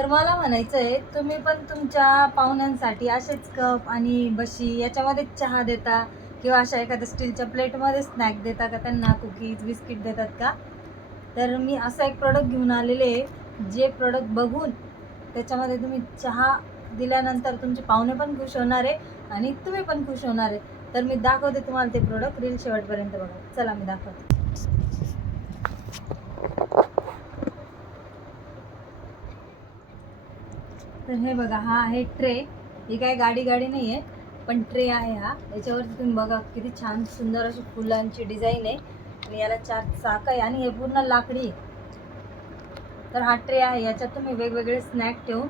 तर मला म्हणायचं आहे, तुम्ही पण तुमच्या पाहुण्यांसाठी असेच कप आणि बशी याच्यामध्ये चहा देता किंवा अशा एखाद्या स्टीलच्या प्लेटमध्ये स्नॅक देता का त्यांना, कुकीज बिस्किट देतात का? तर मी असं एक प्रोडक्ट घेऊन आलेले आहे, जे प्रोडक्ट बघून त्याच्यामध्ये तुम्ही चहा दिल्यानंतर तुमचे पाहुणे पण खुश होणार आहे आणि तुम्ही पण खुश होणार आहे. तर मी दाखवते तुम्हाला ते प्रोडक्ट, रील शेवटपर्यंत बघा. चला मी दाखवते. तर हे बघा, हा आहे ट्रे. ही काय गाडी नाही आहे, पण ट्रे आहे हा. याच्यावरती तुम्ही बघा किती छान सुंदर अशी फुलांची डिझाईन आहे आणि याला 4 चाक आहे आणि हे पूर्ण लाकडी आहे. तर हा ट्रे आहे, याच्यात तुम्ही वेगवेगळे स्नॅक ठेवून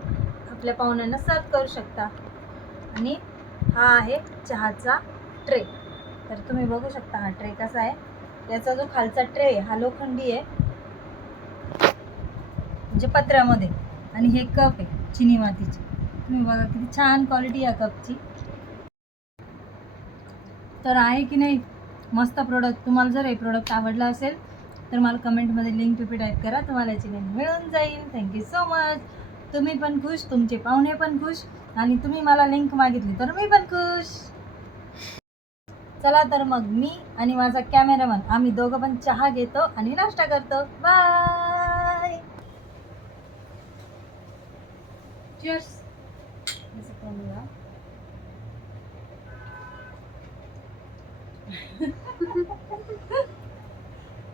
आपल्या पाहुण्यांना सर्व करू शकता. आणि हा आहे चहाचा ट्रे. तर तुम्ही बघू शकता हा ट्रे कसा आहे. याचा जो खालचा ट्रे आहे हा लोखंडी आहे, म्हणजे पत्र्यामध्ये. आणि हे कप आहे चिनी मातीची. तुम्ही बघा किती छान क्वालिटी या कपची. तर आहे की नाही मस्त प्रोडक्ट. तुम्हाला जर हे प्रोडक्ट आवडला असेल तर मला कमेंटमध्ये लिंक पी टाईप करा, तुम्हाला याची लिंक मिळून जाईल. Thank you so much. तुम्ही पण खुश, तुमचे पाहुणे पण खुश आणि तुम्ही मला लिंक मागितली तर मी पण खुश. चला तर मग मी आणि माझा कॅमेरामन आम्ही दोघं पण चहा घेतो आणि नाश्ता करतो. बाय. चीअर्स.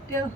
ठेव.